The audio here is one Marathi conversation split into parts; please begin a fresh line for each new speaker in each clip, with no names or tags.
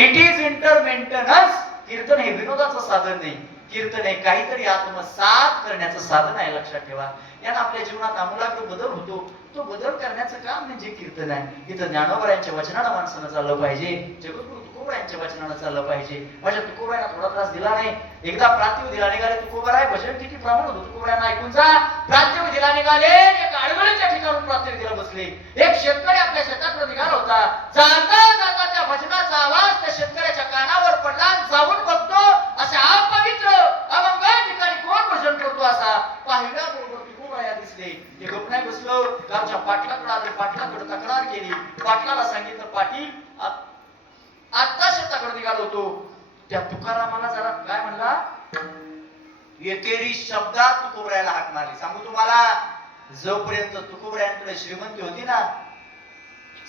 इट इज इंटरमेंटनन्स कीर्तन हे विनोदाचं साधन नाही. कीर्तन हे काहीतरी आत्मसात करण्याचं साधन आहे लक्षात ठेवा. यानं आपल्या जीवनात आमूलाग्र बदल होतो. तो बदल करण्याचं काम म्हणजे कीर्तन आहे. इथं ज्ञानोबरायांच्या वचनाला माणसानं चाललं पाहिजे. जगद्गुरु तुकोबरायांच्या वचनानं चाललं पाहिजे. माझ्या तुकोबरायांना थोडा त्रास दिला नाही. एकदा प्रातिव दिला निघाले तुकोबराय भजन किती प्रमाण होतो? तुकोबरायांना ऐकून जा. प्रातिव दिला निघाले. एक आडवळीच्या ठिकाणून प्रातिव दिला बसले. एक शेतकरी आपल्या शेताकडे निघाला होता. पाहिल्याबरोबर पाहिला बरोबर तुकोबराया दिसले. ते गप नाही बसलो गावच्या पाटलाकडे आलं पाटलाकडे तक्रार केली. पाटलाला सांगितलं पाटील आ- आत्ता शेताकडे निघालो होतो. त्या तुकारामाला जरा काय म्हणला? एकेरी शब्दात तुकोबरायाला हाक मारली. सांगू तुम्हाला जोपर्यंत तुकोबरायांकडे श्रीमंती होती ना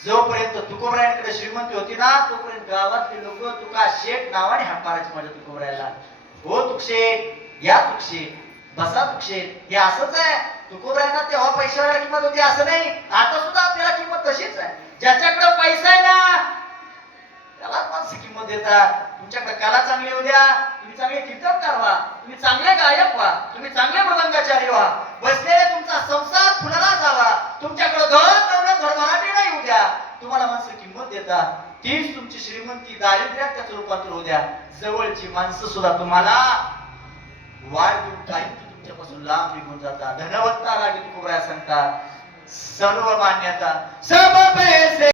जोपर्यंत तुकोबरायांकडे श्रीमंती होती ना तोपर्यंत गावातले लोक तुका शेठ नावाने हाक मारायचे माझ्या तुकोबरायाला हो तुकशेठ या तुकशेठ बसा तुकशेठ हे असंच आहे. तुकोबरायांना तेव्हा पैशाला किंमत होती असं नाही. आता सुद्धा आपल्याला किंमत तशीच आहे. ज्याच्याकडे पैसा आहे ना त्याला माणसं किंमत देतात. तुमच्याकडे कला चांगली होऊ द्या. तुम्ही चांगले कीर्तनकार व्हा. तुम्ही चांगले गायक व्हा. तुम्ही चांगले मलंगाचारी व्हा. बसलेले तुमचा संसार फुलाला जावा. तुमच्याकडे धन दौलत भरभराटी नाही होऊ द्या. तुम्हाला माणसं किंमत देतात. तीच तुमची श्रीमंती दारिद्र्यात त्याचं रूपांतर होऊ द्या. जवळची माणसं सुद्धा तुम्हाला वाढ देऊन काही तुमच्यापासून लांब निघून जाता धनवत्ता रागी तुकोबराया सांगतात सर्व मान्यता सब पैसे